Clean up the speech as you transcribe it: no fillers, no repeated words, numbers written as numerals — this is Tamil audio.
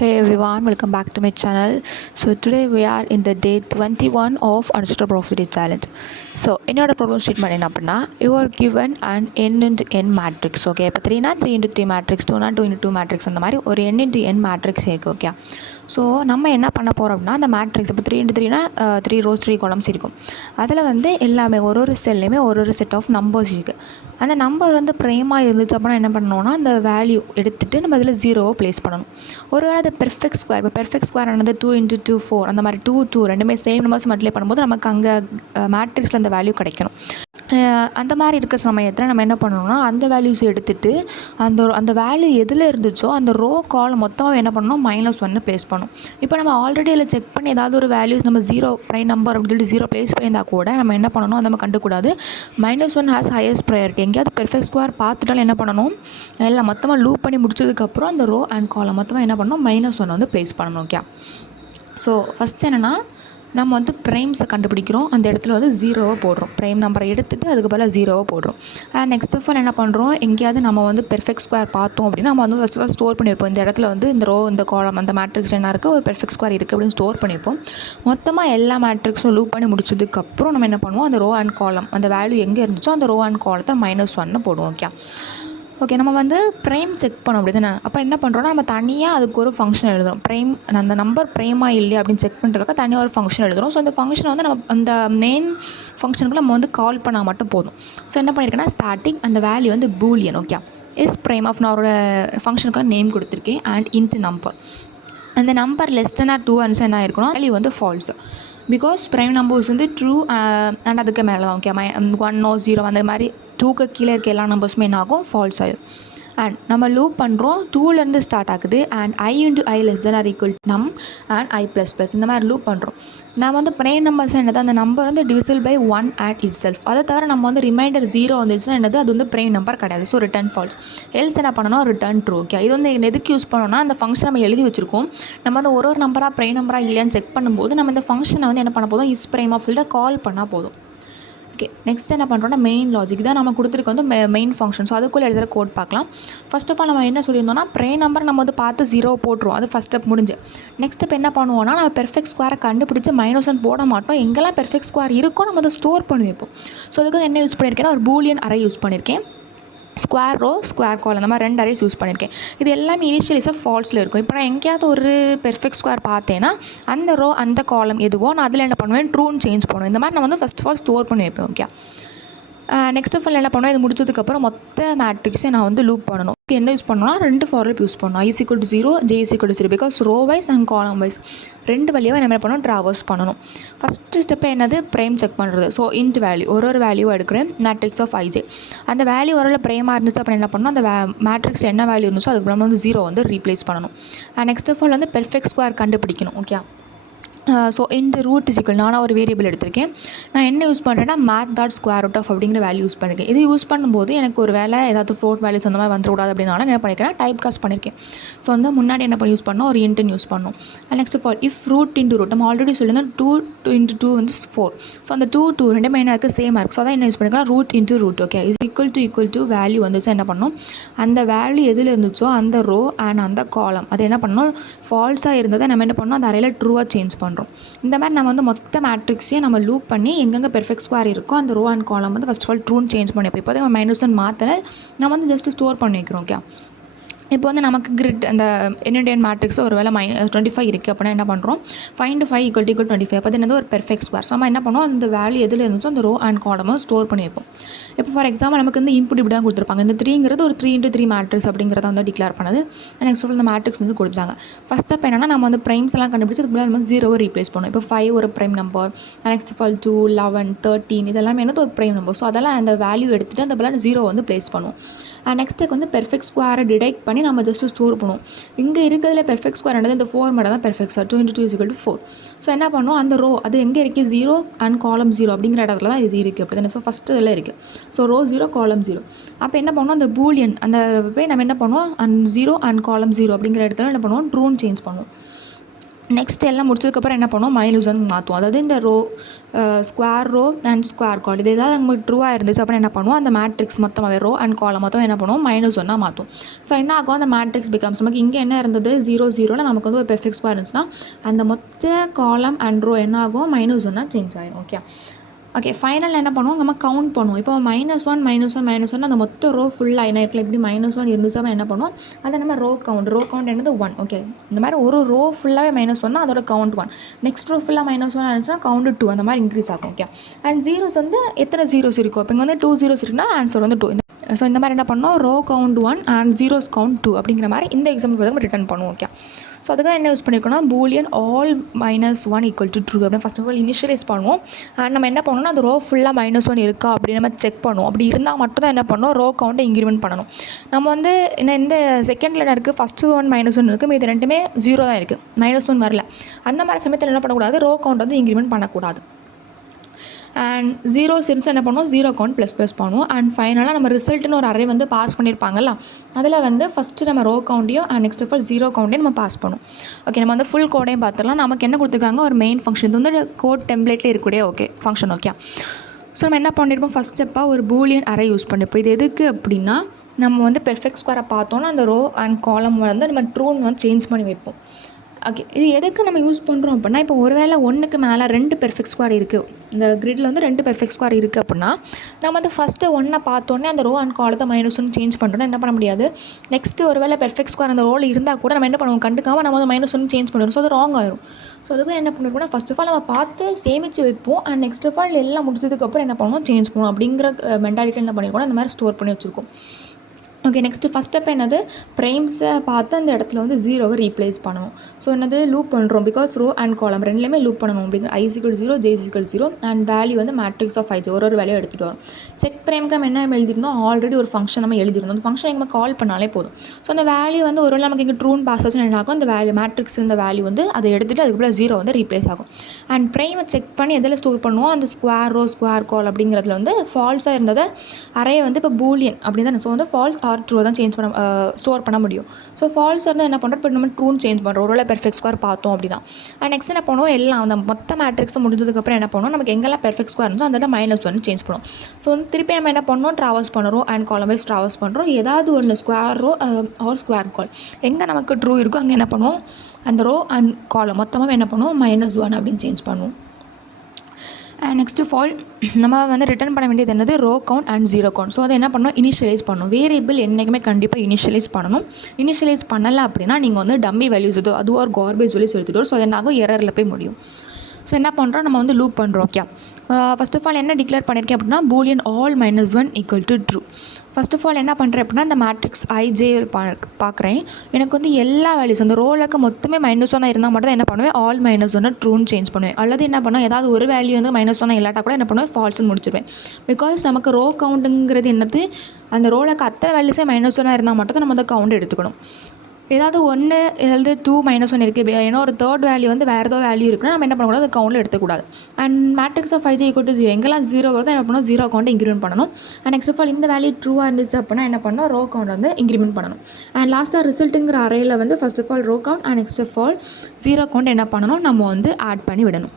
Hey everyone, welcome back to my channel. So today we are in the day 21 of Understood Profitability Challenge. So என்னோட ப்ராப்ளம் ஸ்டேட்மெண்ட் என்ன அப்படின்னா, you are given an n into n matrix. Okay, இப்போ 3னா 3 into 3 matrix, 2னா 2 into 2 matrix, அந்த மாதிரி ஒரு n into n matrix இருக்குது. ஓகே, ஸோ நம்ம என்ன பண்ண போகிறோம் அப்படின்னா, அந்த மேட்ரிக்ஸ் இப்போ 3 into 3னா 3 rows 3 columns இருக்கும். அதில் வந்து எல்லாமே ஒரு செல்லையுமே ஒரு செட் ஆஃப் நம்பர்ஸ் இருக்குது. அந்த நம்பர் வந்து ப்ரைமாக இருந்துச்சு அப்படின்னா என்ன பண்ணணும்னா, அந்த வேல்யூ எடுத்துகிட்டு நம்ம அதில் ஜீரோவை ப்ளேஸ் பண்ணணும். ஒருவேளை அது பெர்ஃபெக்ட் ஸ்கொயர், இப்போ பெர்ஃபெக்ட் ஸ்கொயர் ஆனது 2 into 2 4, அந்த மாதிரி 2 2 ரெண்டுமே சேம் நம்பர்ஸ் மல்டிப்ளை பண்ணும்போது நமக்கு அங்கே மேட்ரிக்ஸில் அந்த வேல்யூ கிடைக்கணும். அந்த மாதிரி இருக்க சமயத்தில் நம்ம என்ன பண்ணணும்னா, அந்த வேல்யூஸ் எடுத்துகிட்டு அந்த வேல்யூ எதில் இருந்துச்சோ அந்த ரோ காலம் மொத்தமாக என்ன பண்ணணும், -1 ப்ளேஸ் பண்ணணும். இப்போ நம்ம ஆல்ரெடி அதில் செக் பண்ணி ஏதாவது ஒரு வேல்யூஸ் நம்ம ஜீரோ ப்ரைம் நம்பர் அப்படின்னு சொல்லிட்டு ஜீரோ ப்ளேஸ் பண்ணியிருந்தால் கூட நம்ம என்ன பண்ணணும், அதை நம்ம கண்டுக்கூடாது. -1 ஹேஸ் ஹையஸ்ட் ப்ரையாரிட்டி. எங்கேயாவது பெர்ஃபெக்ட் ஸ்கொயர் பார்த்துட்டாலும் என்ன பண்ணணும், எல்லாம் மொத்தமாக லூப் பண்ணி முடிச்சதுக்கப்புறம் அந்த ரோ அண்ட் காலம் மொத்தமாக என்ன பண்ணணும், -1 வந்து ப்ளேஸ் பண்ணணும். ஓகே, ஸோ ஃபஸ்ட் என்னென்னா நம்ம வந்து ப்ரைம்ஸை கண்டுபிடிக்கிறோம். அந்த இடத்துல வந்து ஜீரோவை போடுறோம். ப்ரைம் நம்பரை எடுத்துகிட்டு அதுக்கு பதிலாக ஜீரோவை போடுறோம். நெக்ஸ்ட் ஆஃப் ஆல் என்ன பண்ணுறோம், எங்கேயாவது நம்ம வந்து பெர்ஃபெக்ட் ஸ்கொயர் பார்த்தோம் அப்படின்னா நம்ம வந்து ஃபஸ்ட் ஆஃப் ஆல் ஸ்டோர் பண்ணி வைப்போம். இந்த இடத்துல வந்து இந்த ரோ இந்த காலம் அந்த மேட்ரிக்ஸ் என்ன இருக்குது, ஒரு பெர்ஃபெக்ட் ஸ்கொயர் இருக்குது அப்படின்னு ஸ்டோர் பண்ணி வைப்போம். மொத்தமாக எல்லா மேட்ரிக்ஸும் லூப் பண்ணி முடிச்சதுக்கப்புறம் நம்ம என்ன பண்ணுவோம், அந்த ரோ அண்ட் காலம் அந்த வேல்யூ எங்கே இருந்துச்சோ அந்த ரோ அண்ட் காலத்தை -1 போடுவோம். ஓகே, நம்ம வந்து ப்ரைம் செக் பண்ணோம் அப்படி தானே. அப்போ என்ன பண்ணுறோன்னா, நம்ம தனியாக அதுக்கு ஒரு ஃபங்க்ஷன் எழுதுகிறோம். ப்ரைம் அந்த நம்பர் ப்ரைமாக இல்லையா அப்படின்னு செக் பண்ணுறதுக்காக தனியாக ஒரு ஃபங்க்ஷன் எழுதுகிறோம். ஸோ அந்த ஃபங்க்ஷனை வந்து நம்ம அந்த மெயின் ஃபங்க்ஷனுக்கு நம்ம வந்து கால் பண்ணால் மட்டும் போதும். ஸோ என்ன பண்ணியிருக்கேன்னா, ஸ்டார்டிங் அந்த வேல்யூ வந்து boolean. Okay, is prime of, நான் ஒரு ஃபங்க்ஷனுக்காக நேம் கொடுத்துருக்கேன். அண்ட் இன்ட் நம்பர், அந்த நம்பர் லெஸ் தென் ஆர் 2 அன்ஸ் என்ன ஆயிருக்கணும், வேல்யூ வந்து ஃபால்ஸ். பிகாஸ் ப்ரைம் நம்பர்ஸ் வந்து ட்ரூ அண்ட் அதுக்கு மேலே தான். ஓகே, 1 or 0 அந்த மாதிரி 2க்கு கீழே இருக்க எல்லா நம்பர்ஸுமே என்ன ஆகும், ஃபால்ஸ் ஆகிடும். அண்ட் நம்ம லூப் பண்ணுறோம், 2லேருந்து ஸ்டார்ட் ஆகுது. And i into i less than or equal to num and i plus plus இந்த மாதிரி லூப் பண்ணுறோம். நம்ம வந்து ப்ரைம் நம்பர்ஸ் என்னது, அந்த நம்பர் வந்து டிவிசிபிள் பை 1 at itself. அதை தவிர நம்ம வந்து ரிமைண்டர் 0 வந்துச்சுன்னா என்னது, அது வந்து ப்ரைம் நம்பர் கிடையாது. So return falls. எல்ஸ் என்ன பண்ணணும், ரிட்டர்ன் ட்ரூ. ஓகே, இது வந்து எதுக்கு யூஸ் பண்ணோம்னா, அந்த ஃபங்க்ஷன் நம்ம எழுதி வச்சிருக்கோம். நம்ம வந்து ஒரு நம்பராக ப்ரைம் நம்பராக இல்லையான்னு செக் பண்ணும்போது நம்ம இந்த ஃபங்க்ஷனை வந்து என்ன பண்ண போதும், இஸ் ப்ரைம் ஆஃப் சொல்லிட்டு கால் பண்ணால் போதும். ஓகே, நெக்ஸ்ட் என்ன பண்ணுறோன்னா, மெயின் லாஜிக் தான் நம்ம கொடுத்துருக்க வந்து மெயின் ஃபங்க்ஷன். ஸோ அதுக்குள்ளே எழுதுகிற கோட் பார்க்கலாம். ஃபர்ஸ்ட் ஆஃப் ஆல் நம்ம என்ன சொல்லியிருந்தோம்னா, ப்ரைம் நம்பர் நம்ம வந்து பார்த்து 0 போட்டுருவோம். அது ஃபஸ்ட் ஸ்டெப் முடிஞ்சு. நெக்ஸ்ட் ஸ்டெப் என்ன பண்ணுவோம்னா, நம்ம பெர்ஃபெக்ட் ஸ்கொயரை கண்டுபிடிச்சி -1 போட மாட்டோம். எங்கெல்லாம் பெர்ஃபெக்ட் ஸ்கொயர் இருக்கோ நம்ம அதை ஸ்டோர் பண்ணி வைப்போம். ஸோ அதுக்கு என்ன யூஸ் பண்ணியிருக்கேன்னா, ஒரு பூலியன் அரே யூஸ் பண்ணியிருக்கேன். ஸ்கொயர் ரோ, ஸ்கொயர் கால், அந்த மாதிரி 2 அரேஸ் யூஸ் பண்ணியிருக்கேன். இது எல்லாமே இனிஷியலிஸாக ஃபால்ஸில் இருக்கும். இப்போ நான் எங்கேயாவது ஒரு பெர்ஃபெக்ட் ஸ்கொயர் பார்த்தேன்னா அந்த ரோ அந்த காலம் எதுவோ நான் அதில் என்ன பண்ணுவேன், ட்ரூன்னு சேஞ்ச் பண்ணுவேன். இந்த மாதிரி நான் வந்து ஃபஸ்ட் ஆஃப் ஆல் ஸ்டோர் பண்ணி வைப்பேன். ஓகே, நெக்ஸ்ட் ஆஃப் ஆல் என்ன பண்ணுவேன், இது முடிச்சதுக்கப்புறம் மொத்த மேட்ரிக்ஸை நான் வந்து லூப் பண்ணணும். என்ன யூஸ் பண்ணணும்னா, 2 ஃபார் லூப் யூஸ் பண்ணணும். i = 0, j = 0. Because row wise and column wise 2 வழியாக நம்ம என்ன பண்ணணும், ட்ராவர்ஸ் பண்ணணும். ஃபஸ்ட்டு ஸ்டெப்பை என்னது, ப்ரைம் செக் பண்ணுறது. ஸோ இன்ட் வேல்யூ ஒரு வேல்யூ எடுக்கிறேன், மேட்ரிக்ஸ் ஆஃப் ij. அந்த வேல்யூ ஒரு ப்ரைமாக இருந்துச்சு அப்படின்னு என்ன பண்ணணும், அந்த மேட்ரிக்ஸ் என்ன வேல்யூ இருந்துச்சோ அதுக்கு நம்ம வந்து 0 வந்து ரீப்ளேஸ் பண்ணணும். நெக்ஸ்ட் ஆஃப் ஆல் வந்து பெர்ஃபெக்ட் ஸ்கொயர் கண்டுபிடிக்கணும். ஓகே, ஸோ இந்த ரூட் இசிக்கல் நானாக ஒரு வேரியபிள் எடுத்திருக்கேன். நான் என்ன யூஸ் பண்ணுறேன்னா, math.square root of அப்படிங்கிற வேல்யூ யூஸ் பண்ணியிருக்கேன். இது யூஸ் பண்ணும்போது எனக்கு ஒரு வேலை ஏதாவது ஃப்ளோட் வேல்யூஸ் அந்த மாதிரி வந்துடக்கூடாது அப்படின்னால என்ன பண்ணியிருக்கேன், டைப் காஸ்ட் பண்ணியிருக்கேன். ஸோ வந்து முன்னாடி என்ன பண்ணி யூஸ் பண்ணோம், ஒரு இன்ட்டுன்னு யூஸ் பண்ணோம். Next of all if root into root, நம்ம ஆல்ரெடி சொல்லியிருந்தோம் 2 into 2 வந்து 4. ஸோ அந்த 2 ரெண்டுமே என்ன இருக்குது, சேமாக இருக்குது. ஸோ அதான் என்ன யூஸ் பண்ணிக்கலாம், root into root. Okay, is equal to value வந்துச்சு என்ன பண்ணணும், அந்த வேல்யூ எதில் இருந்துச்சோ அந்த ரோ அண்ட் அந்த காலம் அது என்ன பண்ணணும், ஃபால்ஸாக இருந்ததை நம்ம என்ன பண்ணணும், அந்த அறையில் ட்ரூவாக சேஞ்ச் பண்ணுறோம். இந்த மாதிரி நம்ம வந்து மொத்த மேட்ரிக்ஸையும் நம்ம லூப் பண்ணி எங்கெங்கே பெர்ஃபெக்ட் ஸ்கொயர் இருக்கோ அந்த ரோ அண்ட் காலம் வந்து ஃபஸ்ட் ஆஃப் ஆல் ட்ரூன்னு சேஞ்ச் பண்ணி வைப்போம். இப்போ நம்ம -1 மாற்றலை, நம்ம வந்து ஜஸ்ட் ஸ்டோர் பண்ணி வைக்கிறோம். ஓகே, இப்போ வந்து நமக்கு கிரிட் அந்த n மேட்ரிக்ஸ் ஒரு வேலை -25 இருக்குது அப்படின்னா என்ன பண்ணுறோம், find 5 = 25. அப்போ அது என்னது, ஒரு பெர்ஃபெக்ட் ஸ்கொயர். ஸோ நம்ம என்ன பண்ணுவோம், அந்த வேல்யூ எதில் இருந்துச்சோ அந்த ரோ அண்ட் காலமும் ஸ்டோர் பண்ணி வைப்போம். இப்போ ஃபார் எக்ஸாம்பிள் நமக்கு வந்து இன்புட் இப்படி தான் கொடுத்துருப்பாங்க. இந்த 3ங்கிறது ஒரு 3 into 3 மேட்ரிக்ஸ் அப்படிங்கிறத வந்து டிக்ளேர் பண்ணது. நெக்ஸ்ட் இந்த மேட்ரிக்ஸ் வந்து கொடுத்துட்டாங்க. ஃபஸ்ட் ஸ்டெப் என்னன்னா, நம்ம வந்து ப்ரைம்ஸ் எல்லாம் கண்டுபிடிச்சி அதுக்கு நம்ம 0 ரீப்ளேஸ் பண்ணுவோம். இப்போ 5 ஒரு prime number, next of all 2, 11, 13 இதெல்லாமே என்னது ஒரு ப்ரைம் நம்பர். ஸோ அதெல்லாம் அந்த வேல்யூ எடுத்துகிட்டு அந்த பதிலாக 0 வந்து ப்ளேஸ் பண்ணுவோம். நெக்ஸ்ட்டு வந்து பெர்ஃபெக்ட் ஸ்கொயரை டிடெக்ட் பண்ணி நம்ம ஜஸ்ட் ஸ்டோர் பண்ணுவோம். இங்கே இருக்கிறதுல பெர்ஃபெக்ட் ஸ்கொயர் என்னது, இந்த 4 மட்டும் தான் பெர்ஃபெக்ட் ஸ்கொயர். 2 into 2 = 4. ஸோ என்ன பண்ணுவோம், அந்த ரோ அது எங்கே இருக்குது, 0 அண்ட் காலம் 0 அப்படிங்கிற இடத்துல தான் இது இருக்குது அப்படி தானே. ஸோ ஃபஸ்ட்டு இதில் இருக்குது. ஸோ ரோ 0 காலம் 0. அப்போ என்ன பண்ணுவோம், அந்த பூலியன் அந்த போய் நம்ம என்ன பண்ணுவோம், அந்த 0 அண்ட் காலம் 0 அப்படிங்கிற இடத்துல என்ன பண்ணுவோம், ட்ரூன்னு சேஞ்ச் பண்ணுவோம். நெக்ஸ்ட் எல்லாம் முடிச்சதுக்கப்புறம் என்ன பண்ணுவோம், -1 மாற்றுவோம். அதாவது இந்த ஸ்கொயர் ரோ அண்ட் ஸ்கொயர் கால் இது ஏதாவது நமக்கு ட்ரூவாக இருந்துச்சு அப்புறம் என்ன பண்ணுவோம், அந்த மேட்ரிக்ஸ் மொத்தமாக ரோ அண்ட் காலம் மொத்தம் என்ன பண்ணுவோம், -1 மாற்றும். ஸோ என்ன ஆகும், அந்த மேட்ரிக்ஸ் பிகம்ஸ் நமக்கு இங்கே என்ன இருந்தது 0 0ல நமக்கு வந்து ஒரு பெர்ஃபெக்ட் ஸ்கொயர் இருந்துச்சுன்னா அந்த மொத்த காலம் அண்ட் ரோ என்ன ஆகும், -1 சேஞ்ச் ஆகிடும். ஓகே ஃபைனல் என்ன பண்ணுவோம், நம்ம கவுண்ட் பண்ணுவோம். இப்போ -1 -1 அந்த மொத்த ரோ ஃபுல்லாக என்ன இருக்குல்ல, இப்படி -1 இருந்துச்சு என்ன பண்ணுவோம், அதை நம்ம ரோ கவுண்ட் என்னது 1. ஓகே இந்த மாதிரி ஒரு ரோ ஃபுல்லாகவே -1 அதோட கவுண்ட் 1, நெக்ஸ்ட் ரோ ஃபுல்லாக -1 இருந்துச்சுன்னா கவுண்ட் 2, அந்த மாதிரி இன்க்ரீஸ் ஆகும். ஓகே அண்ட் ஜீரோஸ் வந்து எத்தனை ஜீரோஸ் இருக்கும், இப்போ இங்கே வந்து 2 zeros இருக்குன்னா ஆன்சர் வந்து 2. ஸோ இந்த மாதிரி என்ன பண்ணோம், row count 1 and zeros count 2 அப்படிங்கிற மாதிரி இந்த எக்ஸாம்பிள் நம்ம ரிட்டர்ன் பண்ணுவோம். ஓகே ஸோ அதுக்காக என்ன யூஸ் பண்ணியிருக்கோம்னா, பூலியன் ஆல் -1 = ட்ரூ அப்படின்னு ஃபஸ்ட் ஆஃப் ஆல் இனிஷியலைஸ் பண்ணுவோம். அண்ட் நம்ம என்ன பண்ணணும்னா அந்த ரோ ஃபுல்லாக -1 இருக்கா அப்படின்னு நம்ம செக் பண்ணுவோம். அப்படி இருந்தால் மட்டும் தான் என்ன பண்ணணும், ரோ கவுண்ட்டை இன்க்ரிமெண்ட் பண்ணணும். நம்ம வந்து இந்த செகண்ட் லைன் இருக்குது, ஃபஸ்ட்டு 1 -1 இருக்குது, இது ரெண்டுமே 0 தான் இருக்குது, -1 வரல. அந்த மாதிரி சமயத்தில் என்ன பண்ணக்கூடாது, ரோ கவுண்ட் வந்து இன்க்ரிமெண்ட் பண்ணக்கூடாது. அண்ட் ஜீரோஸ் இருந்துச்சு என்ன பண்ணுவோம், 0 கவுண்ட் ப்ளஸ் பண்ணுவோம். அண்ட் ஃபைனலாக நம்ம ரிசல்ட்னு ஒரு அரே வந்து பாஸ் பண்ணியிருப்பாங்கல்ல, அதில் வந்து ஃபஸ்ட்டு நம்ம ரோ கவுண்ட்டையும் அண்ட் நெக்ஸ்ட் ஆஃப் ஆல் 0 கவுண்ட்டையும் நம்ம பாஸ் பண்ணுவோம். ஓகே நம்ம வந்து ஃபுல் கோடையும் பார்த்துடலாம். நமக்கு என்ன கொடுத்துருக்காங்க, ஒரு மெயின் ஃபங்க்ஷன், இது வந்து கோட் டெம்ப்ளேட்லேயே இருக்கக்கூடிய ஃபங்க்ஷன். ஓகே ஸோ நம்ம என்ன பண்ணியிருப்போம், ஃபஸ்ட் ஸ்டெப்பாக ஒரு பூலியன் அரே யூஸ் பண்ணியிருப்போம். இது எதுக்கு அப்படின்னா, நம்ம வந்து பெர்ஃபெக்ட் ஸ்கொயரை பார்த்தோன்னா அந்த ரோ அண்ட் காலம் வந்து நம்ம ட்ரூன்னு வந்து சேஞ்ச் பண்ணி வைப்போம். ஓகே இது எதுக்கு நம்ம யூஸ் பண்ணுறோம் அப்படின்னா, இப்போ ஒருவேளை 1க்கு மேலே 2 பெர்ஃபெக்ட் ஸ்கொயர் இருக்குது, இந்த கிரிட்டில் வந்து 2 பெர்ஃபெக்ட் ஸ்கொயர் இருக்குது அப்படின்னா, நம்ம வந்து ஃபஸ்ட்டு 1 பார்த்தோன்னே அந்த ரோ அண்ட் காலத்தை -1 சேஞ்ச் பண்ணுறோன்னா என்ன பண்ண முடியாது. நெக்ஸ்ட்டு ஒருவேளை பெர்ஃபெக்ட் ஸ்கொயர் அந்த ரோல் இருந்தால் கூட நம்ம என்ன பண்ணுவோம், கண்டுக்காமல் நம்ம வந்து -1 சேஞ்ச் பண்ணுவோம். ஸோ அது ராங் ஆயிரும். ஸோ அதுக்கு என்ன பண்ணிருக்கோம்னா, ஃபஸ்ட் ஆஃப் ஆல் நம்ம பார்த்து சேமித்து வைப்போம். அண்ட் நெக்ஸ்ட் ஆஃப் ஆல் எல்லாம் முடிச்சதுக்கப்புறம் என்ன பண்ணுவோம், சேஞ்ச் பண்ணுவோம். அப்படிங்கிற மென்டாலிட்டியில் என்ன பண்ணியிருக்கோம், இந்த மாதிரி ஸ்டோர் பண்ணி வச்சுருக்கோம். ஓகே நெக்ஸ்ட்டு ஃபஸ்ட் ஸ்டெப் என்னது, ப்ரைம்ஸை பார்த்து அந்த இடத்துல வந்து 0வை ரீப்ளேஸ் பண்ணணும். ஸோ என்னது லூப் பண்ணுறோம், பிகாஸ் ரோ அண்ட் காலம் ரெண்டுலேயுமே லூப் பண்ணணும். அப்படிங்கிற i = 0 j = 0 அண்ட் வேல்யூ வந்து மேட்ரிக்ஸ் ஆஃப் ij ஒரு வேல்யூ எடுத்துகிட்டு வரும். செக் ப்ரைம்க்கு நம்ம என்ன எழுதிருந்தோம், ஆல்ரெடி ஒரு ஃபங்க்ஷன் நம்ம எழுதிருந்தோம். அந்த ஃபங்க்ஷன் நம்ம கால் பண்ணாலே போதும். ஸோ அந்த வேல்யூ வந்து ஒரு வேளை நமக்கு இங்கே ட்ரூன் பாஸ் ஆச்சுன்னு என்ன ஆகும், அந்த வேல்யூ மேட்ரிக்ஸ் இந்த வேல்யூ வந்து அதை எடுத்துகிட்டு அதுக்குள்ளே 0 வந்து ரீப்ளேஸ் ஆகும். அண்ட் ப்ரைமை செக் பண்ணி எதில் ஸ்டோர் பண்ணுவோம், அந்த ஸ்கொயர் ரோ ஸ்கொயர் கால் அப்படிங்கிறதுல வந்து ஃபால்ஸாக இருந்ததை அறையை வந்து இப்போ பூலியன் அப்படி தான். ஸோ வந்து ஃபால்ஸ் ஆர் ட்ரூ தான் சேஞ்ச் பண்ண ஸ்டோர் பண்ண முடியும். ஸோ ஃபால்ஸ் வந்து என்ன பண்ணுறோம், இப்போ நம்ம ட்ரூன் சேஞ்ச் பண்ணுறோம், ஒரு பெர்ஃபெக்ட் ஸ்கொயர் பார்த்தோம் அப்படின்னா. அண்ட் நெக்ஸ்ட் என்ன பண்ணுவோம், எல்லாம் அந்த மொத்த மேட்ரிக்ஸும் முடிஞ்சதுக்கப்புறம் என்ன பண்ணுவோம், நமக்கு எங்கெல்லாம் பெர்ஃபெக்ட் ஸ்கொயர் இருந்தோ அந்த -1 சேஞ்ச் பண்ணுவோம். ஸோ வந்து திருப்பி நம்ம என்ன பண்ணோம், ட்ராவல்ஸ் பண்ணுறோம் அண்ட் காலம் வைஸ் ட்ராவல்ஸ் பண்ணுறோம். ஏதாவது ஒன்று ஸ்கொயர் ரோ ஆர் ஸ்கொயர் கால் எங்கே நமக்கு ட்ரூ இருக்கோ அங்கே என்ன பண்ணுவோம், அந்த ரோ அண்ட் காலம் மொத்தமாக என்ன பண்ணுவோம், -1 அப்படின்னு சேஞ்ச் பண்ணுவோம். நெக்ஸ்ட்டு ஃபால் நம்ம வந்து ரிட்டர்ன் பண்ண வேண்டியது என்னது, row count and 0 count. So அதை என்ன பண்ணணும், இனிஷியலைஸ் பண்ணணும். வேரியபிள் என்றைக்குமே கண்டிப்பாக இனிஷியலைஸ் பண்ணணும். இனிஷியலைஸ் பண்ணலை அப்படின்னா நீங்கள் வந்து டம்மி வேல்யூஸ் அதுவும் ஒரு கார்பேஜ் வேல்யூஸ் எடுத்துகிட்டு வரும். ஸோ அது என்னாகும், எரரில் போய் முடியும். ஸோ என்ன பண்ணுறோம், நம்ம வந்து லூப் பண்ணுறோம். ஓகே ஃபஸ்ட் ஆஃப் ஆல் என்ன டிக்ளேர் பண்ணியிருக்கேன் அப்படின்னா, boolean all -1 = true. First of all என்ன பண்ணுறேன் அப்படின்னா, இந்த மேட்ரிக்ஸ் ij பார்க்குறேன். எனக்கு வந்து எல்லா வேல்யூஸ் அந்த ரோலுக்கு மொத்தமே -1 இருந்தால் மட்டும் தான் என்ன பண்ணுவேன், ஆல் -1 ட்ரூன்னு சேஞ்ச் பண்ணுவேன். அல்லது என்ன பண்ணுவேன், ஏதாவது ஒரு வேல்யூ வந்து -1 இல்லாட்டா கூட என்ன பண்ணுவேன், ஃபால்ஸ்ன்னு முடிச்சிருவேன். பிகாஸ் நமக்கு ரோ கவுண்ட்டுங்கிறது என்னது, அந்த ரோலுக்கு அத்தனை வேல்யூஸே -1 இருந்தால் மட்டும் தான் நம்ம அந்த கவுண்ட் எடுத்துக்கணும். ஏதாவது 1 ஏதாவது 2 -1 இருக்குது, ஏன்னா ஒரு தேர்ட் வேல்யூ வந்து வேறு ஏதோ வேல்யூ இருக்குன்னா நம்ம என்ன பண்ணக்கூடாது, அது கவுண்டில் எடுத்துக்கூடாது. அண்ட் மேட்ரிக்ஸ் ஆஃப் ij = 0 எங்கெல்லாம் 0 வருது என்ன பண்ணணும், 0 கவுண்ட் இன்க்ரிமெண்ட் பண்ணணும். அண்ட் நெக்ஸ்ட் ஆஃப் ஆல் இந்த வேல்யூ ட்ரூவாக இருந்துச்சு அப்படின்னா என்ன பண்ணணும், ரோ கவுண்ட் வந்து இன்க்ரிமெண்ட் பண்ணணும். அண்ட் லாஸ்ட்டாக ரிசல்ட்டுங்கிற அறையில் வந்து first of all row count and next of all 0 count என்ன பண்ணணும், நம்ம வந்து ஆட் பண்ணி விடணும்.